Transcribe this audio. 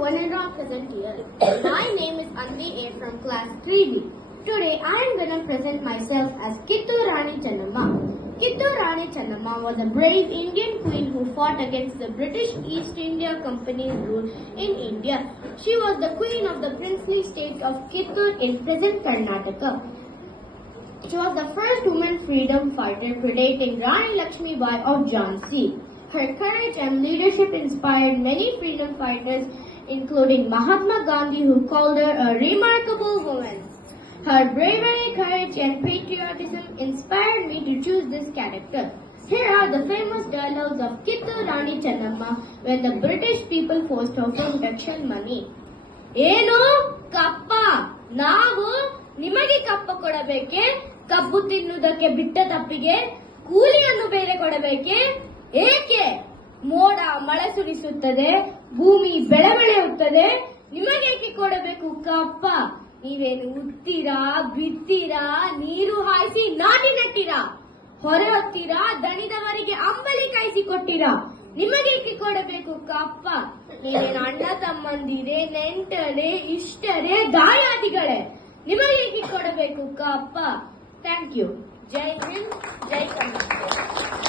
one and all present here. My name is Anvi A from class 3B. Today I am going to present myself as Kittur Rani Channamma. Kittur Rani Channamma was a brave Indian queen who fought against the British East India Company's rule in India. She was the queen of the princely state of Kittur in present Karnataka. She was the first woman freedom fighter predating Rani Lakshmi Bai of Jhansi. Her courage and leadership inspired many freedom fighters, including Mahatma Gandhi, who called her a remarkable woman. Her bravery, courage, and patriotism inspired me to choose this character. Here are the famous dialogues of Kittur Rani Channamma when the British people forced her from Dakshan money. ಏನು ಕಪ್ಪ ನಾವು ನಿಮಗೆ ಕಪ್ಪ ಕೊಡಬೇಕೆ? ಕಬ್ಬು ತಿನ್ನುವುದಕ್ಕೆ ಬಿಟ್ಟ ತಪ್ಪಿಗೆ ಕೂಲಿಯನ್ನು ಬೇರೆ ಕೊಡಬೇಕೆ? ಏಕೆ? ಮೋಡ ಮಳೆ ಸುರಿಸುತ್ತದೆ, ಭೂಮಿ ಬೆಳೆ ಬೆಳೆಯುತ್ತದೆ, ನಿಮಗೇಕೆ ಕೊಡಬೇಕು ಕಪ್ಪ? ನೀವೇನು ಉತ್ತೀರಾ, ಬಿತ್ತೀರಾ, ನೀರು ಹಾಯಿಸಿ ನಾಟಿ ನೆಟ್ಟಿರಾ, ಹೊರೆ ಹೊತ್ತೀರಾ, ದಣಿದವರಿಗೆ ಅಂಬಲಿ ಕಾಯಿಸಿ ಕೊಟ್ಟಿರಾ, ನಿಮಗೇಕೆ ಕೊಡಬೇಕು ಕಪ್ಪ? ನೀವೇನು ಅಣ್ಣ ತಮ್ಮಂದಿರೇ, ನೆಂಟರೇ, ಇಷ್ಟರೇ, ದಾಯಾದಿಗಳೇ, ನಿಮಗೇಕೆ ಕೊಡಬೇಕು ಕಪ್ಪ? Thank you. ಜೈ ಹಿಂದ್, ಜೈ ಕರ್ನಾಟಕ.